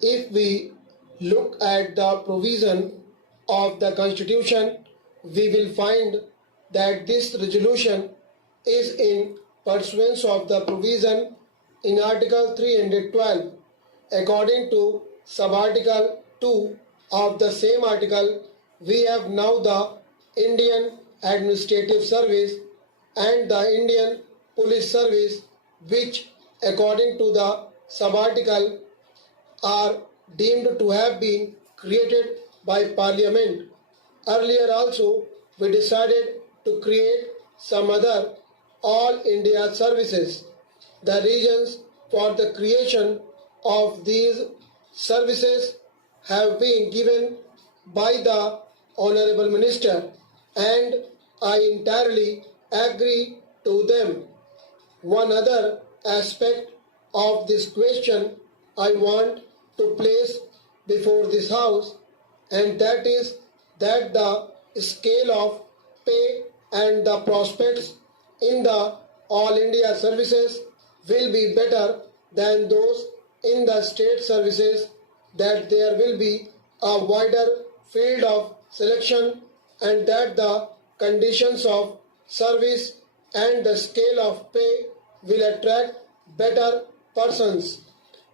If we look at the provision of the Constitution, we will find that this resolution is in pursuance of the provision in Article 312. According to Subarticle 2 of the same article, we have now the Indian Administrative Service and the Indian Police Service, which, according to the subarticle, are deemed to have been created by Parliament. Earlier also, we decided to create some other All India services. The reasons for the creation of these services have been given by the Honorable Minister, and I entirely agree to them. One other aspect of this question I want to place before this House, and that is that the scale of pay and the prospects in the All India services will be better than those in the state services, that there will be a wider field of selection, and that the conditions of service and the scale of pay will attract better persons.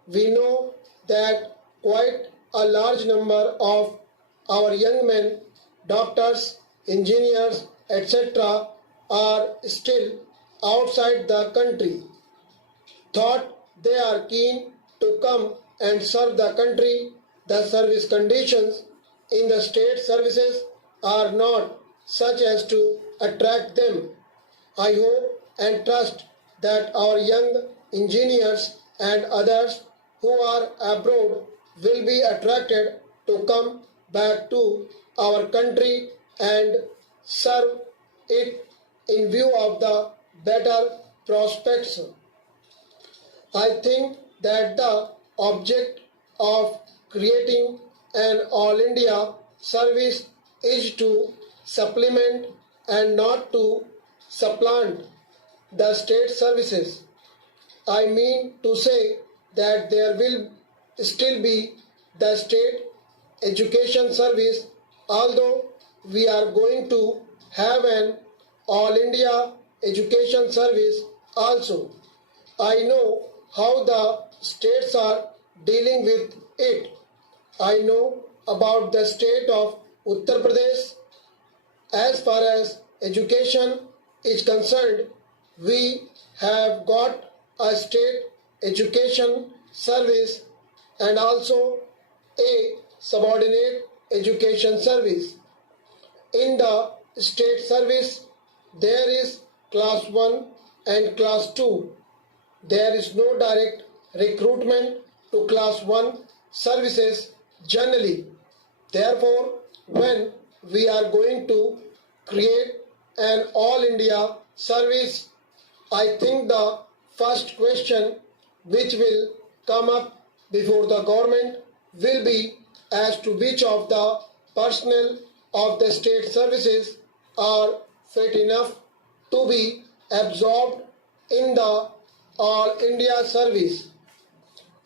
We know that quite a large number of our young men, doctors, engineers, etc., are still outside the country. Thought they are keen to come and serve the country. The service conditions in the state services are not such as to attract them. I hope and trust that our young engineers and others who are abroad will be attracted to come back to our country and serve it in view of the better prospects. I think that the object of creating an All India service is to supplement and not to supplant the state services. I mean to say that there will still be the state education service, although we are going to have an All India education service also. I know how the states are dealing with it. I know about the state of Uttar Pradesh. As far as education is concerned, we have got a state education service and also a subordinate education service. In the state service, there is class 1 and class 2. There is no direct recruitment to class 1 services generally. Therefore, when we are going to create an All India service, I think the first question which will come up before the government will be as to which of the personnel of the state services are fit enough to be absorbed in the All India service.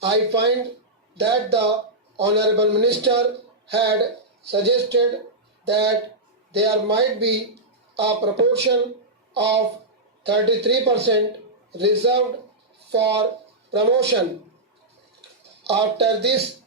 I find that the Honorable Minister had suggested that there might be a proportion of 33% reserved for promotion. After this